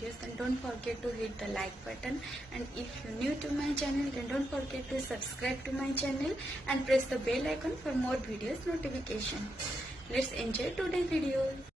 videos, then don't forget to hit the like button. And if you're new to my channel, then don't forget to subscribe to my channel and press the bell icon for more videos notification. Let's enjoy today's video.